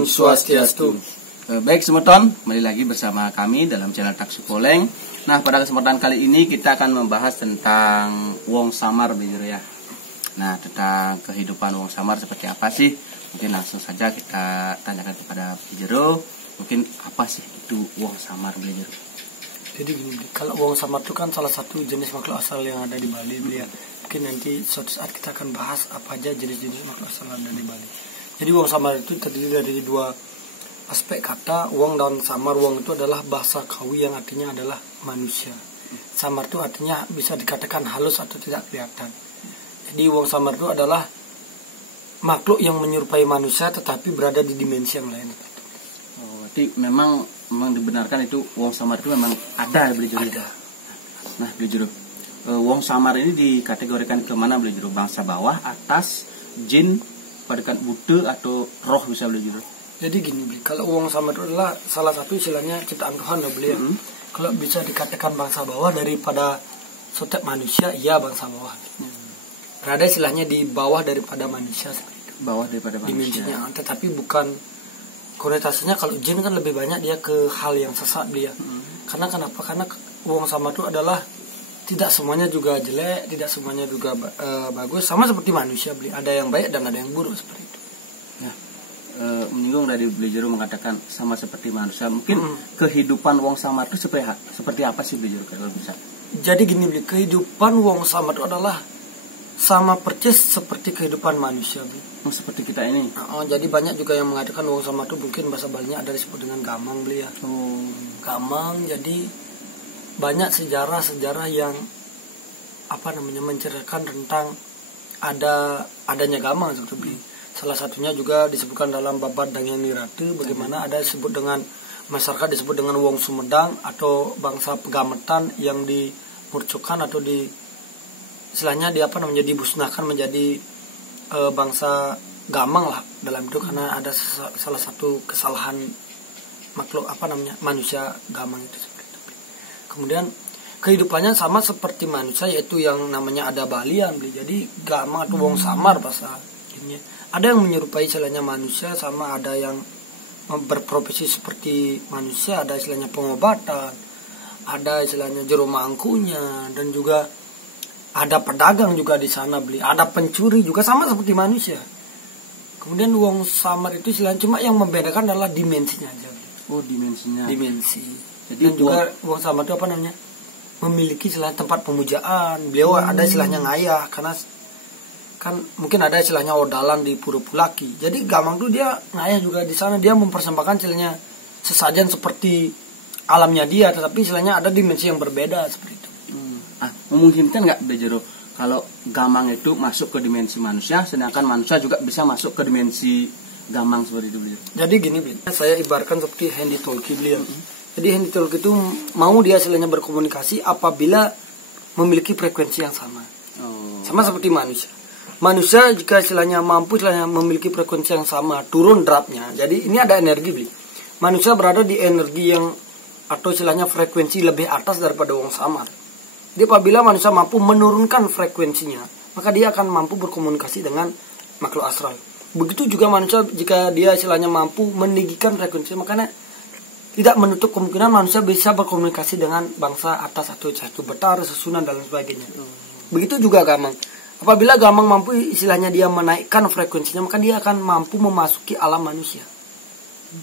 Om Swastiastu. Baik semeton, kembali lagi bersama kami dalam channel Taksi Poleng. Nah, pada kesempatan kali ini kita akan membahas tentang wong samar begitu ya. Nah, tentang kehidupan wong samar seperti apa sih? Mungkin langsung saja kita tanyakan kepada Jero. Mungkin apa sih itu wong samar begitu? Jadi gini, kalau wong samar itu kan salah satu jenis makhluk asal yang ada di Bali, ya. Mungkin nanti suatu saat kita akan bahas apa aja jenis-jenis makhluk asal yang ada di Bali. Jadi wong samar itu terdiri dari dua aspek kata. Wong dan samar. Wong itu adalah bahasa Kawi yang artinya adalah manusia. Samar itu artinya bisa dikatakan halus atau tidak kelihatan. Jadi wong samar itu adalah makhluk yang menyerupai manusia tetapi berada di dimensi yang lain. Oh, berarti memang dibenarkan itu wong samar itu memang ada beli jero. Ada. Nah, beli jero. Wong samar ini dikategorikan ke mana beli jero? Bangsa bawah, atas, jin, padakan Buddha atau roh bisa beli jero? Jadi gini, Bli, kalau wong samar itu adalah salah satu istilahnya ciptaan Tuhan ya, Bli, ya. Kalau bisa dikatakan bangsa bawah daripada setiap manusia, iya bangsa bawah. Berada istilahnya di bawah daripada manusia seperti itu. Bawah daripada manusia. Dimensinya, tetapi bukan konotasinya. Kalau jin kan lebih banyak dia ke hal yang sesat dia. Karena kenapa? Karena wong samar itu adalah tidak semuanya juga jelek, tidak semuanya juga bagus. Sama seperti manusia, Bli. Ada yang baik dan ada yang buruk seperti itu. Ya. Menyinggung dari Beli Jero mengatakan sama seperti manusia. Mungkin kehidupan wong samar itu seperti apa sih Beli Jero kalau bisa? Jadi gini, Bli, kehidupan wong samar itu adalah sama persis seperti kehidupan manusia, Bli. Seperti kita ini. Jadi banyak juga yang mengatakan wong samar itu mungkin bahasa Balinya ada disebut dengan gamang, Bli, ya. Gamang. Jadi banyak sejarah-sejarah yang menceritakan tentang adanya gamang seperti Bli. Salah satunya juga disebutkan dalam Babat Dangyani Ratu, bagaimana ada disebut dengan masyarakat disebut dengan wong Sumedang atau bangsa Pegametan yang dimurcukan atau istilahnya dibusnahkan menjadi bangsa gamang lah dalam itu, karena ada salah satu kesalahan makhluk manusia gamang itu seperti itu. Kemudian kehidupannya sama seperti manusia, yaitu yang namanya ada balian, Bli. Jadi gamang atau wong samar bahasa ini. Ada yang menyerupai istilahnya manusia, sama ada yang berprofesi seperti manusia, ada istilahnya pengobatan, ada istilahnya jero mangkunya, dan juga ada pedagang juga di sana, Bli. Ada pencuri juga sama seperti manusia. Kemudian wong samar itu istilahnya cuma yang membedakan adalah dimensinya aja, Bli. Oh, dimensinya. Dimensi. Jadi dan juga wong samar itu memiliki istilahnya tempat pemujaan. Beliau ada istilahnya ngayah, karena kan mungkin ada istilahnya odalan di Pura Pulaki. Jadi gamang itu dia ngayah juga di sana, dia mempersembahkan istilahnya sesajen seperti alamnya dia, tetapi istilahnya ada dimensi yang berbeda seperti itu. Memungkinkan nggak Beli Jero kalau gamang itu masuk ke dimensi manusia, sedangkan manusia juga bisa masuk ke dimensi gamang seperti itu, Beli Jero? Jadi gini, Bli, saya ibaratkan seperti handy talkie, beliau. Jadi handy talkie itu mau dia istilahnya berkomunikasi apabila memiliki frekuensi yang sama. Sama seperti manusia. Manusia jika istilahnya mampu memiliki frekuensi yang sama, turun dropnya. Jadi ini ada energi, Bli. Manusia berada di energi yang atau istilahnya frekuensi lebih atas daripada wong samar. Jadi apabila manusia mampu menurunkan frekuensinya, maka dia akan mampu berkomunikasi dengan makhluk astral. Begitu juga manusia jika dia istilahnya mampu meninggikan frekuensi, makanya tidak menutup kemungkinan manusia bisa berkomunikasi dengan bangsa atas atau satu betara, sesunan dan sebagainya. Begitu juga gamang. Apabila gamang mampu istilahnya dia menaikkan frekuensinya, maka dia akan mampu memasuki alam manusia.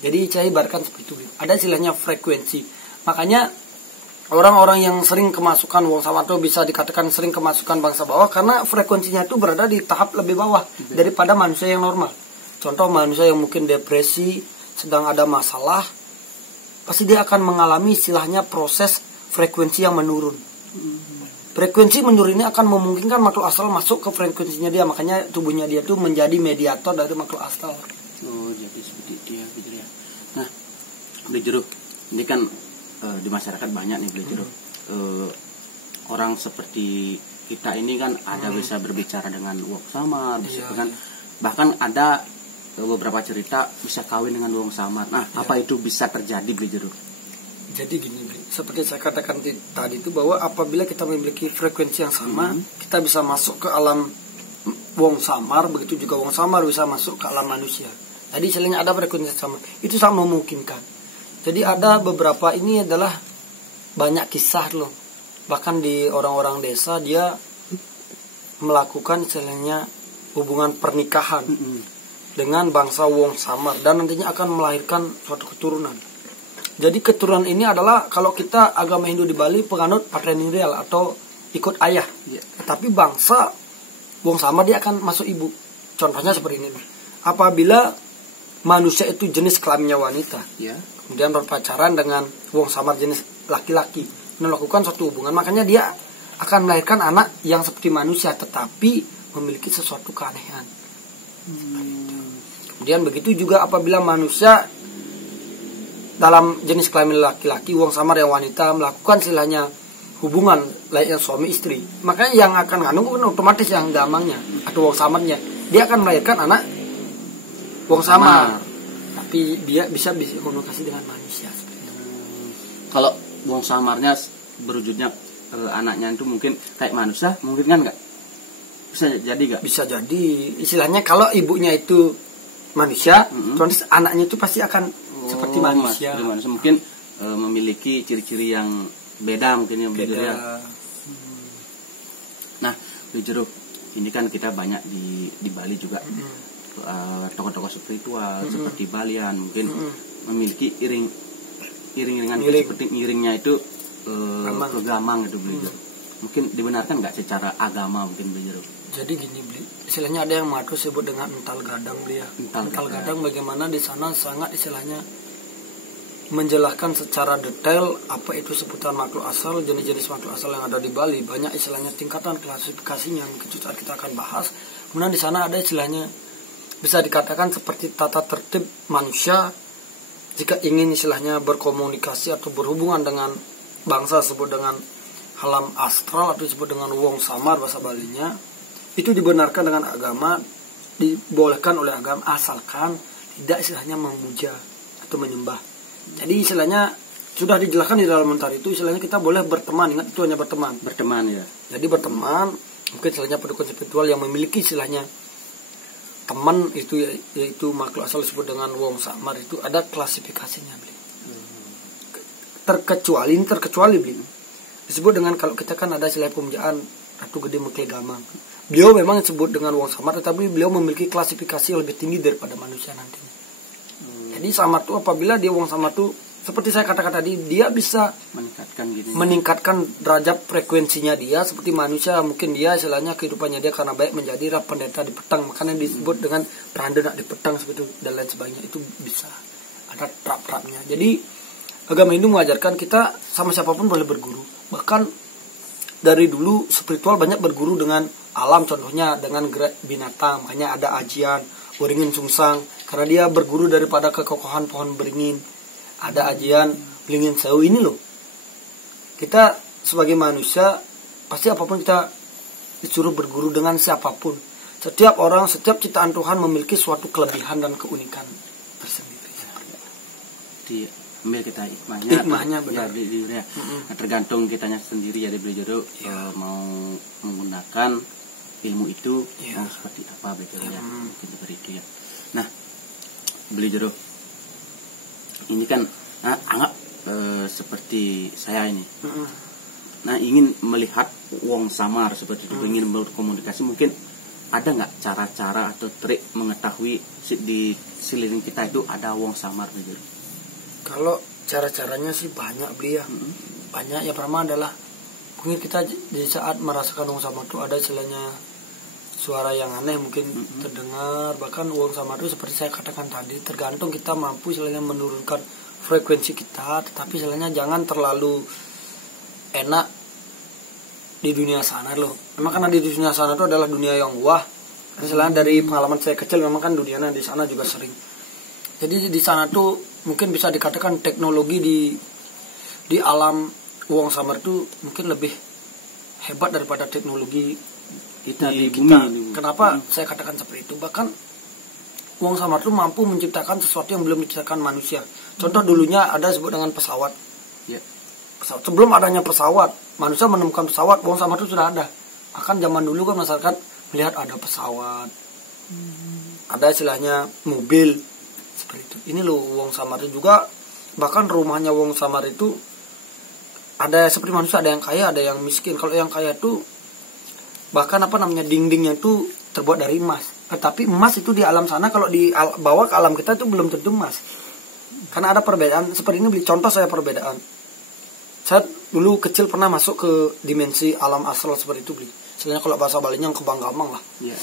Jadi saya ibaratkan seperti itu. Ada istilahnya frekuensi. Makanya orang-orang yang sering kemasukan wong samar itu bisa dikatakan sering kemasukan bangsa bawah, karena frekuensinya itu berada di tahap lebih bawah daripada manusia yang normal. Contoh manusia yang mungkin depresi, sedang ada masalah, pasti dia akan mengalami istilahnya proses frekuensi yang menurun. Frekuensi menurun ini akan memungkinkan makhluk astral masuk ke frekuensinya dia. Makanya tubuhnya dia tuh menjadi mediator dari makhluk astral. Oh, jadi seperti itu ya, Beli Jero. Nah, Beli Jero, ini kan di masyarakat banyak nih, Beli Jero. Orang seperti kita ini kan ada bisa berbicara dengan wong samar, bisa dengan bahkan ada beberapa cerita bisa kawin dengan wong samar. Nah, apa itu bisa terjadi, Beli Jero? Jadi gini, seperti saya katakan tadi itu, bahwa apabila kita memiliki frekuensi yang sama, kita bisa masuk ke alam wong samar, begitu juga wong samar bisa masuk ke alam manusia. Jadi istilahnya ada frekuensi yang sama. Itu sangat memungkinkan. Jadi ada beberapa ini adalah banyak kisah loh. Bahkan di orang-orang desa dia melakukan istilahnya hubungan pernikahan dengan bangsa Wong Samar dan nantinya akan melahirkan suatu keturunan. Jadi keturunan ini adalah kalau kita agama Hindu di Bali penganut patrilineal atau ikut ayah. Tapi bangsa Wong Samar dia akan masuk ibu. Contohnya seperti ini. Apabila manusia itu jenis kelaminnya wanita, kemudian berpacaran dengan Wong Samar jenis laki-laki, melakukan suatu hubungan, makanya dia akan melahirkan anak yang seperti manusia tetapi memiliki sesuatu keanehan. Kemudian begitu juga apabila manusia dalam jenis kelamin laki-laki, Wong Samar yang wanita melakukan istilahnya hubungan layaknya suami istri, makanya yang akan ngandung kan otomatis yang gamangnya atau Wong Samarnya dia akan melahirkan anak Wong Samar, tapi dia bisa komunikasi dengan manusia. Kalau Wong Samarnya berwujudnya anaknya itu mungkin kayak manusia, mungkin kan nggak? Bisa jadi nggak? Bisa jadi. Istilahnya kalau ibunya itu manusia, terus anaknya itu pasti akan seperti manusia. Mungkin memiliki ciri-ciri yang beda mungkin yang beda. Ya. Nah, di Jeruk ini kan kita banyak di Bali juga tokoh-tokoh spiritual seperti Balian mungkin memiliki iring-iringan seperti ngiringnya itu ke gamang itu beliau. Mungkin dibenarkan nggak secara agama mungkin beliau? Jadi gini istilahnya ada yang mengaku sebut dengan ental gadang beliau. Ental gadang bagaimana di sana sangat istilahnya menjelaskan secara detail apa itu sebutan makhluk asal, jenis-jenis makhluk asal yang ada di Bali. Banyak istilahnya tingkatan klasifikasinya mungkin saat kita akan bahas. Kemudian di sana ada istilahnya bisa dikatakan seperti tata tertib manusia jika ingin istilahnya berkomunikasi atau berhubungan dengan bangsa sebut dengan alam astral atau disebut dengan Wong Samar bahasa Balinya, itu dibenarkan dengan agama, dibolehkan oleh agama asalkan tidak istilahnya memuja atau menyembah. Jadi istilahnya sudah dijelaskan di dalam mentar itu istilahnya kita boleh berteman, ingat itu hanya berteman ya. Jadi berteman mungkin istilahnya pendukung spiritual yang memiliki istilahnya teman itu yaitu makhluk asal disebut dengan Wong Samar itu ada klasifikasinya beli. Terkecuali beli disebut dengan kalau kita kan ada istilah pemujaan Ratu Gede Mekle Gamang. Beliau memang disebut dengan Wong Samar tetapi beliau memiliki klasifikasi yang lebih tinggi daripada manusia nantinya. Jadi Samar itu apabila dia Wong Samar itu seperti saya katakan tadi dia bisa meningkatkan derajat frekuensinya dia seperti manusia. Mungkin dia istilahnya kehidupannya dia karena baik menjadi pendeta di petang, makanya disebut dengan perandena di petang seperti itu dan lain sebagainya. Itu bisa ada trap-trapnya. Jadi agama Hindu mengajarkan kita sama siapapun boleh berguru. Bahkan dari dulu spiritual banyak berguru dengan alam, contohnya dengan binatang. Makanya ada ajian beringin sungsang karena dia berguru daripada kekokohan pohon beringin. Ada ajian beringin sewu ini loh. Kita sebagai manusia pasti apapun kita disuruh berguru dengan siapapun. Setiap orang, setiap ciptaan Tuhan memiliki suatu kelebihan dan keunikan tersendiri. Ambil kita hikmahnya benar. Ya, tergantung kitanya sendiri ya beliau mau menggunakan ilmu itu mau seperti apa beliau ya seperti itu ya. Nah beliau ini kan anggap seperti saya ini. Nah ingin melihat Wong Samar seperti itu, ingin berkomunikasi, mungkin ada nggak cara-cara atau trik mengetahui di sekeliling kita itu ada Wong Samar beliau? Kalau cara-caranya sih banyak beliau. Banyak. Yang pertama adalah mungkin kita di saat merasakan Wong Samar itu ada istilahnya suara yang aneh mungkin terdengar. Bahkan Wong Samar itu seperti saya katakan tadi tergantung kita mampu istilahnya menurunkan frekuensi kita. Tetapi istilahnya jangan terlalu enak di dunia sana loh. Memang karena di dunia sana itu adalah dunia yang wah. Istilahnya dari pengalaman saya kecil memang kan dunia di sana juga sering. Jadi di sana tuh mungkin bisa dikatakan teknologi di alam Wong Samar itu mungkin lebih hebat daripada teknologi kita di kita. Bumi. Kenapa saya katakan seperti itu? Bahkan Wong Samar itu mampu menciptakan sesuatu yang belum diciptakan manusia. Contoh dulunya ada disebut dengan pesawat. Pesawat. Sebelum adanya pesawat, manusia menemukan pesawat, Wong Samar itu sudah ada. Bahkan zaman dulu kan masyarakat melihat ada pesawat. Ada istilahnya mobil. seperti itu. Ini loh wong samar juga, bahkan rumahnya wong samar itu ada seperti manusia, ada yang kaya, ada yang miskin. Kalau yang kaya tuh bahkan dindingnya tuh terbuat dari emas. Tapi emas itu di alam sana, kalau bawa ke alam kita itu belum tentu emas. Karena ada perbedaan. Seperti ini contoh saya perbedaan. Saya dulu kecil pernah masuk ke dimensi alam astral seperti itu, beli. Sebenarnya kalau bahasa Balinya yang kebang gamang lah. Yeah.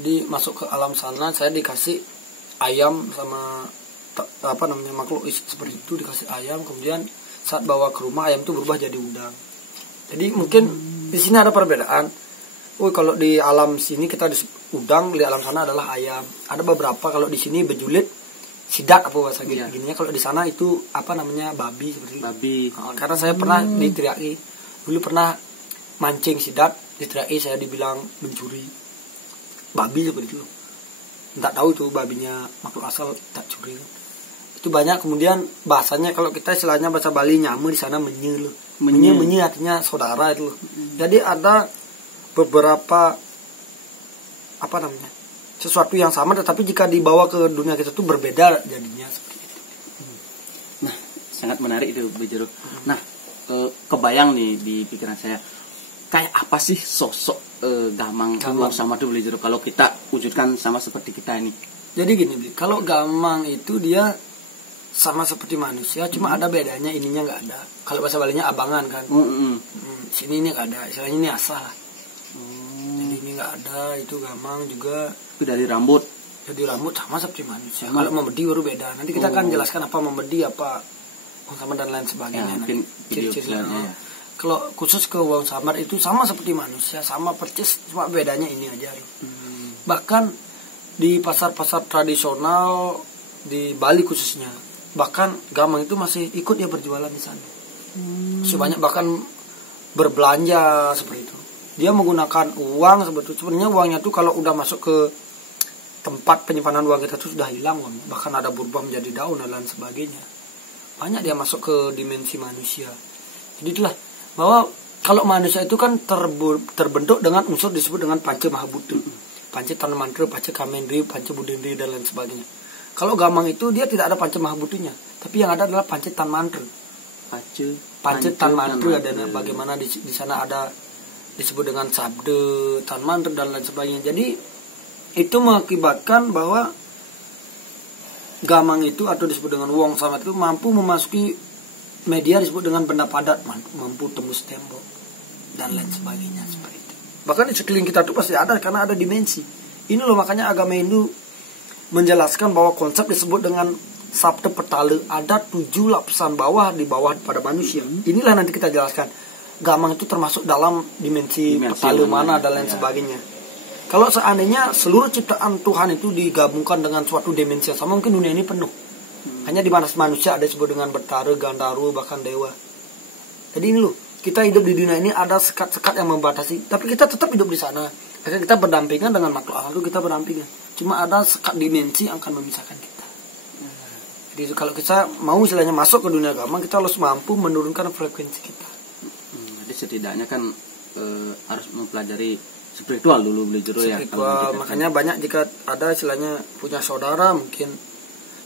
Jadi masuk ke alam sana, saya dikasih ayam sama makhluk seperti itu, dikasih ayam. Kemudian saat bawa ke rumah, ayam itu berubah jadi udang. Jadi mungkin di sini ada perbedaan. Kalau di alam sini kita udang, di alam sana adalah ayam. Ada beberapa kalau di sini bejulit, sidat apa bahasa gininya. Kalau di sana itu babi seperti itu. Babi. Karena saya pernah diteriaki, dulu pernah mancing sidat, diteriaki, saya dibilang mencuri babi seperti itu. Tidak tahu itu babinya makhluk asal, tak curi. Itu banyak. Kemudian bahasanya kalau kita istilahnya bahasa Bali, nyamu di sana menye. Menye artinya saudara itu. Jadi ada beberapa sesuatu yang sama, tetapi jika dibawa ke dunia kita itu berbeda jadinya seperti itu. Nah, sangat menarik itu Bu Jero. Nah, kebayang nih di pikiran saya, kayak apa sih sosok Gamang Wong Samar itu Bu Jero kalau kita wujudkan sama seperti kita ini? Jadi gini, kalau Gamang itu dia sama seperti manusia, cuma ada bedanya, ininya nggak ada. Kalau bahasa Balinya abangan kan. Sini ini nggak ada, istilahnya ini asal lah. Jadi ini nggak ada, itu Gamang juga. Itu dari rambut. Jadi rambut sama seperti manusia. Kalau membedi baru beda. Nanti kita akan jelaskan apa membedi, apa Wong Samar dan lain sebagainya. Ya, mungkin ciri-cirinya. Ya. Kalau khusus ke Wong Samar itu sama seperti manusia, sama percis, cuma bedanya ini aja. Bahkan di pasar-pasar tradisional di Bali khususnya, bahkan Gamang itu masih ikut dia berjualan di sana. Masih banyak bahkan berbelanja seperti itu. Dia menggunakan uang sebenarnya uangnya tuh kalau udah masuk ke tempat penyimpanan uang kita tuh sudah hilang uangnya. Bahkan ada berubah menjadi daun dan lain sebagainya. Banyak dia masuk ke dimensi manusia. Jadi itulah bahwa kalau manusia itu kan terbentuk dengan unsur disebut dengan panca mahabhuta, panca tanmantra, panca kamendri, panca budendri dan lain sebagainya. Kalau Gamang itu dia tidak ada panca mahabhutanya, tapi yang ada adalah panca tanmantra. Panca tanmantra ada bagaimana di sana ada disebut dengan sabda, tanmantra dan lain sebagainya. Jadi itu mengakibatkan bahwa Gamang itu atau disebut dengan Wong Samar itu mampu memasuki media disebut dengan benda padat, mampu tembus tembok dan lain sebagainya seperti itu. Bahkan di sekeliling kita tuh pasti ada, karena ada dimensi. Ini loh makanya agama Hindu menjelaskan bahwa konsep disebut dengan sabda petala, ada 7 lapisan bawah di bawah pada manusia. Inilah nanti kita jelaskan. Gamang itu termasuk dalam dimensi petala mana dan lain sebagainya. Kalau seandainya seluruh ciptaan Tuhan itu digabungkan dengan suatu dimensi yang sama, mungkin dunia ini penuh. Hanya di mana manusia ada disebut dengan Betara, Gandharu, bahkan Dewa. Jadi ini loh, kita hidup di dunia ini ada sekat-sekat yang membatasi, tapi kita tetap hidup di sana. Karena kita berdampingan dengan makhluk asal itu, kita berdampingan. Cuma ada sekat dimensi yang akan memisahkan kita. Jadi kalau kita mau istilahnya masuk ke dunia Gamang, kita harus mampu menurunkan frekuensi kita. Jadi setidaknya kan harus mempelajari spiritual dulu belajar ya. Spiritual, makanya banyak jika ada istilahnya punya saudara mungkin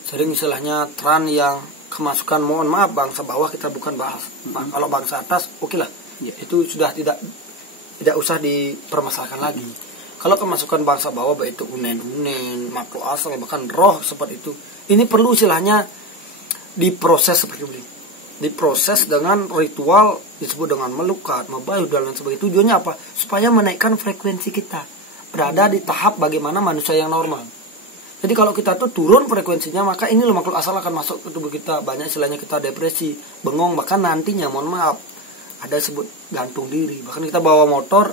sering istilahnya tran yang kemasukan, mohon maaf bangsa bawah kita bukan bahas. Kalau bangsa atas oke lah. Itu sudah tidak usah dipermasalahkan lagi. Kalau kemasukan bangsa bawah baik itu unen-unen, makhluk asal bahkan roh seperti itu, ini perlu istilahnya diproses seperti ini. Diproses dengan ritual disebut dengan melukat, mabayuh dan lain sebagainya. Tujuannya apa? Supaya menaikkan frekuensi kita, berada di tahap bagaimana manusia yang normal. Jadi kalau kita tuh turun frekuensinya, maka ini loh makhluk asal akan masuk ke tubuh kita. Banyak istilahnya kita depresi, bengong, bahkan nantinya mohon maaf ada sebut gantung diri. Bahkan kita bawa motor,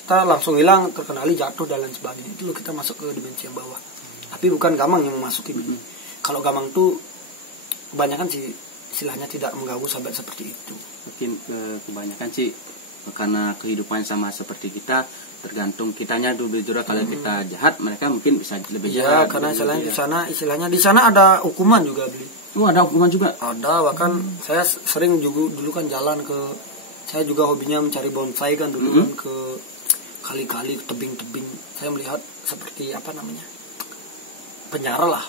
kita langsung hilang, terkenali jatuh dan lain sebagainya. Itu loh kita masuk ke dimensi yang bawah. Tapi bukan Gamang yang memasuki ini. Kalau Gamang tuh kebanyakan sih istilahnya tidak mengganggu sampai seperti itu. Mungkin kebanyakan sih karena kehidupan sama seperti kita, tergantung kitanya dulu juga. Kalau kita jahat, mereka mungkin bisa lebih jahat. Ya, karena istilahnya di sana ada hukuman juga, beli. Oh, ada hukuman juga. Ada, bahkan saya sering juga dulu kan jalan ke, saya juga hobinya mencari bonsai kan dulu kan ke kali-kali, tebing-tebing. Saya melihat seperti penjara lah.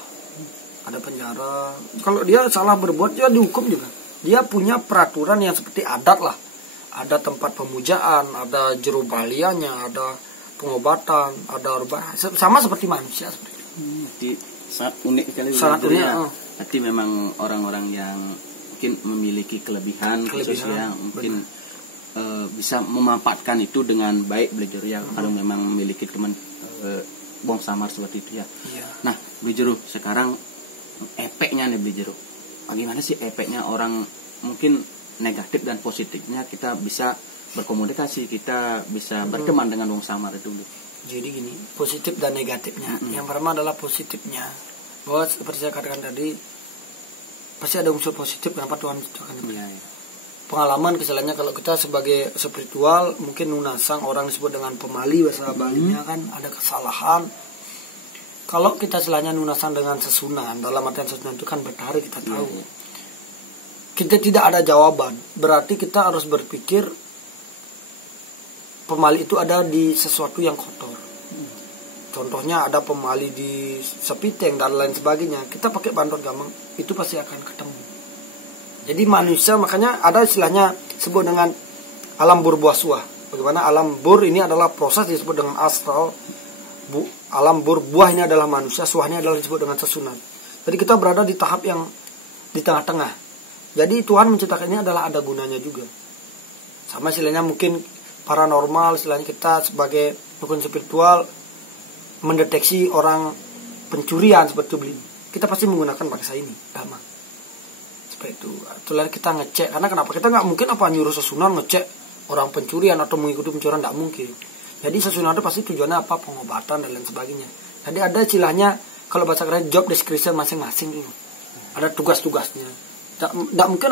ada penjara. Kalau dia salah berbuat dia dihukum juga. Dia punya peraturan yang seperti adat lah. Ada tempat pemujaan, ada juru baliannya, ada pengobatan, ada rubah. Sama seperti manusia seperti itu. Jadi sangat unik sekali. Sangat unik. Berarti memang orang-orang yang mungkin memiliki kelebihan khususnya mungkin bisa memanfaatkan itu dengan baik Beli Jero ya. Kalau memang memiliki teman buang samar seperti itu ya. Iya. Nah, Beli Jero, sekarang efeknya nih Beli Jero. Bagaimana sih efeknya orang mungkin negatif dan positifnya kita bisa berkomunikasi, kita bisa berteman dengan buang samar itu. Jadi gini, positif dan negatifnya. Yang pertama adalah positifnya. Bahwa seperti saya katakan tadi, pasti ada unsur positif kenapa Tuhan ciptakan itu. Ya. Pengalaman kesalahannya kalau kita sebagai spiritual, mungkin lunasang orang disebut dengan pemali bahasa Balinya kan ada kesalahan. Kalau kita istilahnya lunasang dengan sesunan, dalam artian sesunan itu kan bertahari kita tahu. Kita tidak ada jawaban, berarti kita harus berpikir pemali itu ada di sesuatu yang kotor. Contohnya ada pemali di sepiteng dan lain sebagainya. Kita pakai bantuan gampang, itu pasti akan ketemu. Jadi manusia makanya ada istilahnya sebut dengan alam bur buah suah. Bagaimana alam bur ini adalah proses disebut dengan astral. Alam bur buah ini adalah manusia, suahnya adalah disebut dengan sesunan. Jadi kita berada di tahap yang di tengah-tengah. Jadi Tuhan menciptakan ini adalah ada gunanya juga. Sama istilahnya mungkin paranormal, istilahnya kita sebagai dukun spiritual mendeteksi orang pencurian seperti itu. Kita pasti menggunakan bangsa ini, dhamma. Seperti itu. Itulah kita ngecek. Karena kenapa? Kita nggak mungkin nyuruh sesunan ngecek orang pencurian atau mengikuti pencurian, nggak mungkin. Jadi sesunan itu pasti tujuannya apa? Pengobatan dan lain sebagainya. Jadi ada istilahnya kalau bahasa keren job description masing-masing itu. Ada tugas-tugasnya. Nggak mungkin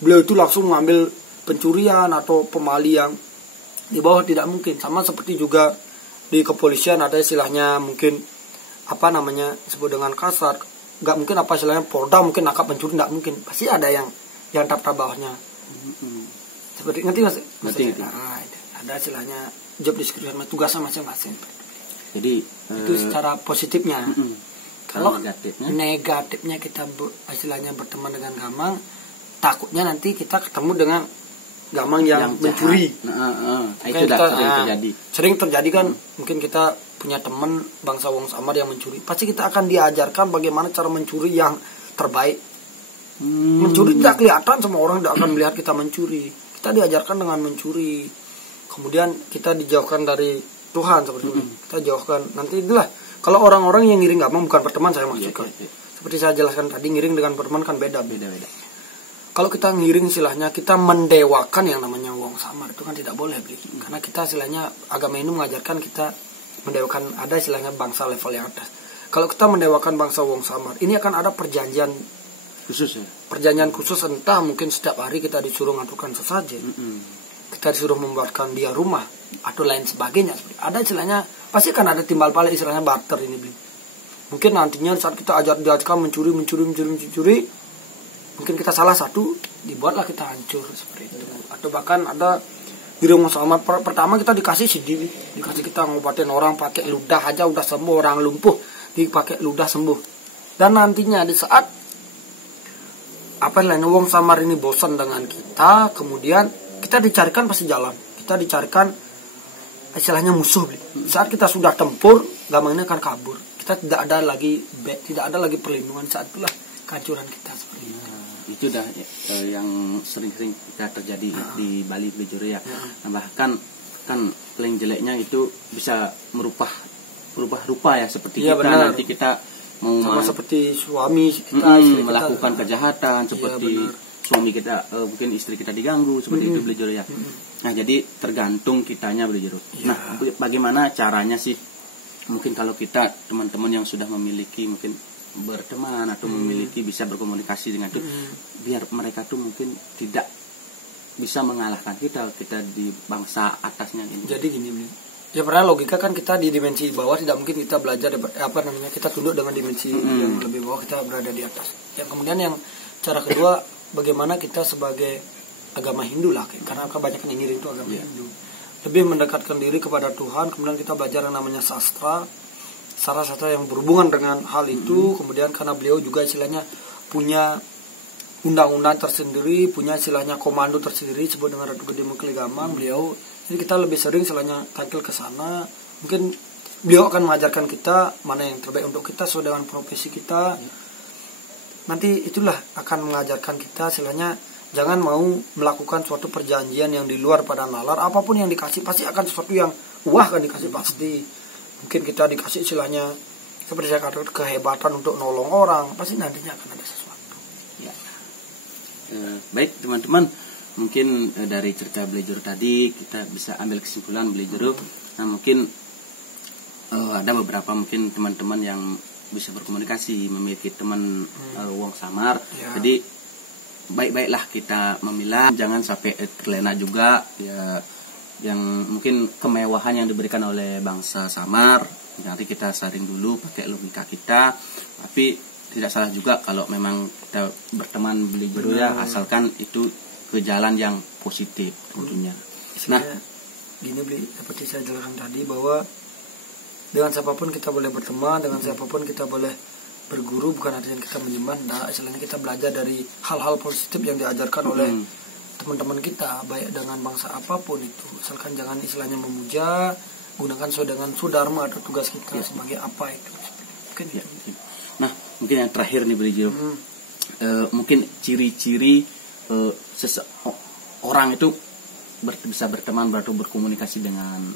beliau itu langsung mengambil pencurian atau pemali yang di bawah, tidak mungkin. Sama seperti juga di kepolisian ada istilahnya mungkin disebut dengan kasar. Nggak mungkin istilahnya Polda mungkin nangkap pencuri, nggak mungkin. Pasti ada yang tahap bawahnya. Seperti ngerti mas? Ada istilahnya job description, tugasnya masing-masing. Jadi itu secara positifnya. Kalau negatifnya kita istilahnya berteman dengan gamang, takutnya nanti kita ketemu dengan gamang yang mencuri. Itu sering terjadi kan. Mungkin kita punya teman bangsa wong samar yang mencuri, pasti kita akan diajarkan bagaimana cara mencuri yang terbaik. Mencuri tidak kelihatan, semua orang tidak akan melihat kita mencuri. Kita diajarkan dengan mencuri, kemudian kita dijauhkan dari Tuhan seperti itu. Kita jauhkan nanti itulah. Kalau orang-orang yang ngiring gamang bukan berteman, saya maksudkan. Seperti saya jelaskan tadi, ngiring dengan berteman kan beda. Kalau kita ngiring istilahnya kita mendewakan yang namanya wong samar, itu kan tidak boleh. Karena kita istilahnya agama Hindu mengajarkan kita mendewakan, ada istilahnya bangsa level yang atas. Kalau kita mendewakan bangsa wong samar, ini akan ada perjanjian khusus ya. Perjanjian khusus, entah mungkin setiap hari kita disuruh ngaturkan sesajen. Kita disuruh membuatkan dia rumah atau lain sebagainya. Ada istilahnya pasti akan ada timbal balik, istilahnya barter ini. Mungkin nantinya saat kita diajarkan mencuri, mungkin kita salah satu, dibuatlah kita hancur seperti itu. Atau bahkan ada di rumah sama pertama kita dikasih CD, dikasih kita ngobatin orang pakai ludah aja udah sembuh, orang lumpuh dipakai ludah sembuh. Dan nantinya di saat wong samar ini bosan dengan kita, kemudian kita dicarikan pasti jalan. Kita dicarikan istilahnya musuh. Saat kita sudah tempur, gamang ini akan kabur. Kita tidak ada lagi perlindungan. Saat itulah kehancuran kita seperti itu. Itu dah yang sering-sering terjadi di Bali Beli Jero ya. Bahkan kan paling jeleknya itu bisa merubah rupa ya, seperti kita benar. Nanti kita mau sama seperti suami kita melakukan kejahatan seperti suami kita, mungkin istri kita diganggu seperti itu Beli Jero ya. Nah, jadi tergantung kitanya Beli Jero. Nah, bagaimana caranya sih? Mungkin kalau kita teman-teman yang sudah memiliki mungkin berteman atau memiliki bisa berkomunikasi dengan itu, biar mereka tuh mungkin tidak bisa mengalahkan kita di bangsa atasnya ini. Jadi gini, ya pernah logika kan kita di dimensi bawah, tidak mungkin kita belajar kita tunduk dengan dimensi yang lebih bawah, kita berada di atas. Yang kemudian yang cara kedua, bagaimana kita sebagai agama Hindu lah, karena kebanyakan yang ngiring itu agama Hindu, lebih mendekatkan diri kepada Tuhan. Kemudian kita belajar yang namanya sastra salah satu yang berhubungan dengan hal itu. Kemudian karena beliau juga istilahnya punya undang-undang tersendiri, punya istilahnya komando tersendiri sebut dengan Ratu Gede Mengkele Gamang beliau. Jadi kita lebih sering istilahnya tampil ke sana. Mungkin beliau akan mengajarkan kita mana yang terbaik untuk kita sesuai dengan profesi kita. Nanti itulah akan mengajarkan kita istilahnya jangan mau melakukan suatu perjanjian yang di luar pada nalar. Apapun yang dikasih pasti akan sesuatu yang wah kan dikasih pasti. Mungkin kita dikasih istilahnya seperti saya katakan kehebatan untuk nolong orang, pasti nantinya akan ada sesuatu. Ya. Baik teman-teman, mungkin dari cerita Blejero tadi kita bisa ambil kesimpulan Blejero. Nah mungkin ada beberapa mungkin teman-teman yang bisa berkomunikasi, memiliki teman wong samar. Ya. Jadi baik-baiklah kita memilah, jangan sampai terlena juga ya yang mungkin kemewahan yang diberikan oleh bangsa samar. Nanti kita saring dulu pakai logika kita, tapi tidak salah juga kalau memang kita berteman Blejero ya, asalkan itu ke jalan yang positif tentunya. Nah, gini seperti saya jelaskan tadi bahwa dengan siapapun kita boleh berteman, dengan siapapun kita boleh berguru, bukan artinya kita menyembah. Nah, istilahnya kita belajar dari hal-hal positif yang diajarkan oleh teman-teman kita, baik dengan bangsa apapun itu. Asalkan jangan istilahnya memuja, gunakan sesuai dengan sudharma atau tugas kita sebagai apa itu. Mungkin ya. Nah, mungkin yang terakhir nih Blejero, mungkin ciri-ciri orang itu bisa berteman atau berkomunikasi dengan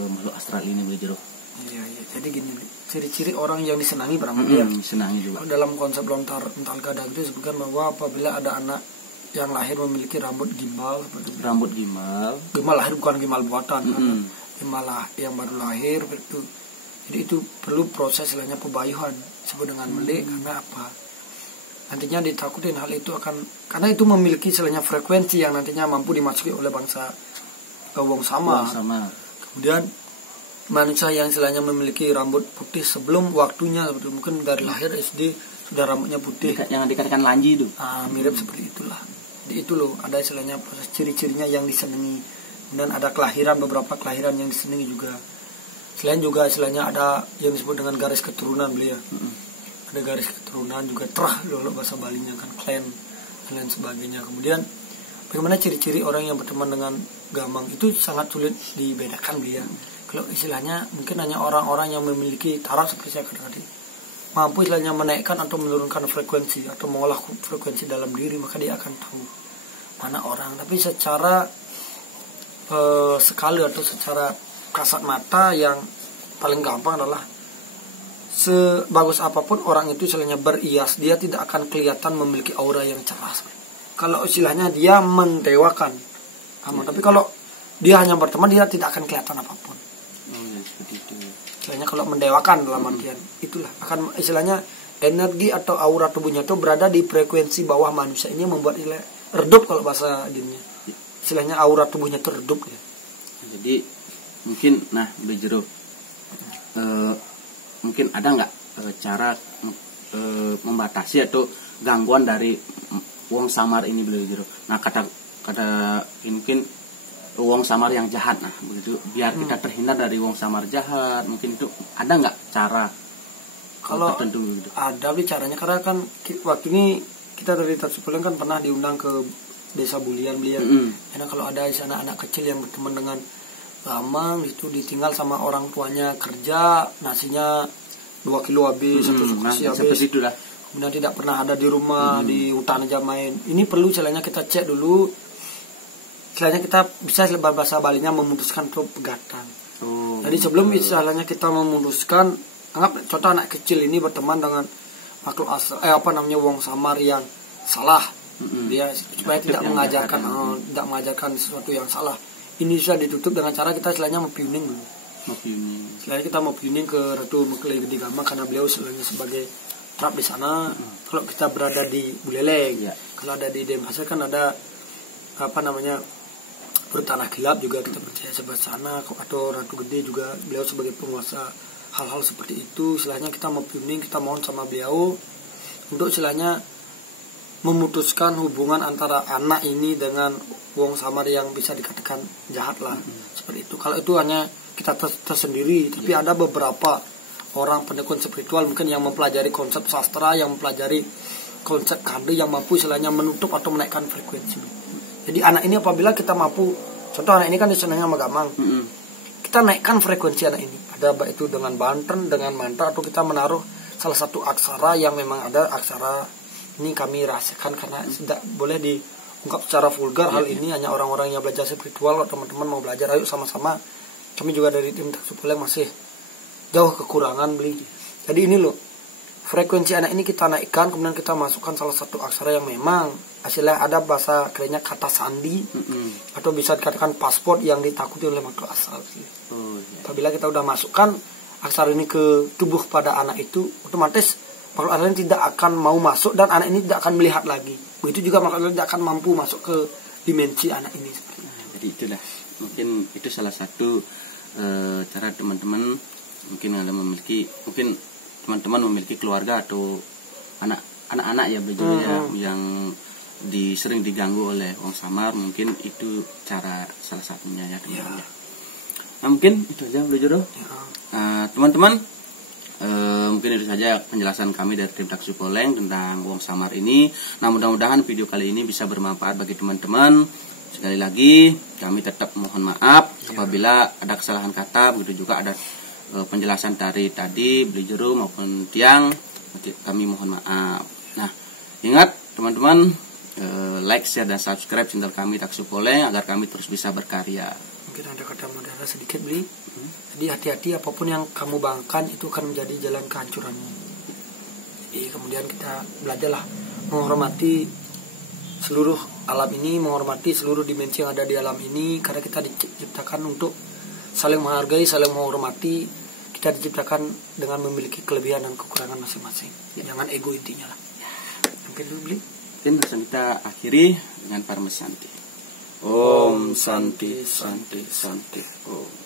makhluk astral ini Blejero. Iya. Jadi gini, ciri-ciri orang yang disenangi barangkali disenangi juga. Dalam konsep lontar ental gadang itu disebutkan bahwa apabila ada anak yang lahir memiliki rambut gimbal, gimbal lahir bukan gimbal buatan, gimbal yang baru lahir itu. Jadi itu perlu proses istilahnya pebayuhan disebut dengan melik. Karena apa? Nantinya ditakutin hal itu akan, karena itu memiliki istilahnya frekuensi yang nantinya mampu dimasuki oleh bangsa wong samar. Kemudian manusia yang istilahnya memiliki rambut putih sebelum waktunya, seperti mungkin dari lahir SD sudah rambutnya putih. Yang dikatakan lanji itu. Mirip seperti itulah. Jadi itu loh, ada istilahnya proses ciri-cirinya yang disenangi. Dan ada kelahiran, beberapa kelahiran yang disenangi juga. Selain juga istilahnya ada yang disebut dengan garis keturunan beliau. Ada garis keturunan juga terah dulu bahasa Balinya kan, klan dan lain sebagainya. Kemudian bagaimana ciri-ciri orang yang berteman dengan Gamang itu sangat sulit dibedakan beliau. Kalau istilahnya mungkin hanya orang-orang yang memiliki taraf seperti saya katakan tadi, mampu istilahnya menaikkan atau menurunkan frekuensi atau mengolah frekuensi dalam diri, maka dia akan tahu mana orang. Tapi secara sekali atau secara kasat mata yang paling gampang adalah sebagus apapun orang itu istilahnya berias, dia tidak akan kelihatan memiliki aura yang cerah. Kalau istilahnya dia mendewakan, tapi kalau dia hanya berteman dia tidak akan kelihatan apapun. Seperti itu. Istilahnya kalau mendewakan dalam artian itulah akan istilahnya energi atau aura tubuhnya itu berada di frekuensi bawah manusia, ini membuat redup kalau bahasa dunia. Istilahnya aura tubuhnya itu redup ya. Jadi mungkin Blejero mungkin ada nggak cara membatasi atau gangguan dari wong samar ini Blejero. Nah kata mungkin wong samar yang jahat, begitu biar kita terhindar dari wong samar jahat, mungkin itu ada nggak cara kalau tertentu gitu? Ada caranya, karena kan waktu ini kita dari Tatsupulen kan pernah diundang ke desa Bulian beliau. Karena kalau ada di sana anak kecil yang berteman dengan Gamang itu ditinggal sama orang tuanya kerja, nasinya 2 kilo habis, 1 sukasi habis. Seperti itulah. Kemudian tidak pernah ada di rumah, di hutan aja main. Ini perlu istilahnya kita cek dulu. Istilahnya kita bisa bahasa Balinya memutuskan untuk pegatan. Jadi sebelum istilahnya kita memutuskan, anggap contoh anak kecil ini berteman dengan makhluk asal, wong samar yang salah. Dia supaya tidak mengajarkan sesuatu yang salah. Ini bisa ditutup dengan cara kita istilahnya mempiuning dulu. Istilahnya kita mempiuning ke Ratu Mengkele Gamang karena beliau istilahnya sebagai trap di sana. Kalau kita berada di Buleleng, kalau ada di Denpasar kan ada bertanah gelap juga kita percaya sebelah sana, atau Ratu Gede juga beliau sebagai penguasa hal-hal seperti itu. Istilahnya kita mau piuning, kita mohon sama beliau untuk istilahnya memutuskan hubungan antara anak ini dengan wong samar yang bisa dikatakan jahat lah. Seperti itu. Kalau itu hanya kita tersendiri, tapi ada beberapa orang pendekun spiritual mungkin yang mempelajari konsep sastra, yang mempelajari konsep kande, yang mampu istilahnya menutup atau menaikkan frekuensi. Jadi anak ini apabila kita mampu, contoh anak ini kan disenangnya sama gamang, kita naikkan frekuensi anak ini. Ada baik itu dengan banten, dengan mantra, atau kita menaruh salah satu aksara yang memang ada aksara ini kami rahasiakan karena tidak boleh diungkap secara vulgar. Hal ini hanya orang-orang yang belajar spiritual. Kalau teman-teman mau belajar, ayo sama-sama. Kami juga dari tim Taksu Poleng masih jauh kekurangan beli. Jadi ini loh, frekuensi anak ini kita naikkan, kemudian kita masukkan salah satu aksara yang memang hasilnya ada bahasa kerennya kata sandi, atau bisa dikatakan paspor yang ditakuti oleh makhluk asal. Apabila kita udah masukkan aksara ini ke tubuh pada anak itu, otomatis makhluk asal ini tidak akan mau masuk dan anak ini tidak akan melihat lagi. Begitu juga makhluk asal tidak akan mampu masuk ke dimensi anak ini. Jadi itulah mungkin itu salah satu cara teman-teman mungkin ada memiliki, mungkin teman-teman memiliki keluarga atau anak-anak ya yang sering diganggu oleh wong samar, mungkin itu cara salah satunya ya teman-teman. Nah, mungkin itu aja beli jodoh. Teman-teman, mungkin itu saja penjelasan kami dari tim Taksu Poleng tentang wong samar ini. Nah, mudah-mudahan video kali ini bisa bermanfaat bagi teman-teman. Sekali lagi kami tetap mohon maaf apabila ada kesalahan kata, begitu juga ada penjelasan dari tadi beli jeru maupun tiang, kami mohon maaf. Nah, ingat teman-teman, like, share dan subscribe channel kami Taksu Poleng agar kami terus bisa berkarya. Mungkin ada kata modal sedikit beli. Jadi hati-hati, apapun yang kamu bangkan itu akan menjadi jalan kehancuranmu. Jadi kemudian kita belajarlah menghormati seluruh alam ini, menghormati seluruh dimensi yang ada di alam ini, karena kita diciptakan untuk saling menghargai, saling menghormati. Kita diciptakan dengan memiliki kelebihan dan kekurangan masing-masing. Jangan ego intinya lah. Mungkin dulu beli. Mungkin langsung kita akhiri dengan Parmesanti. Om Santi Santi Santi Om.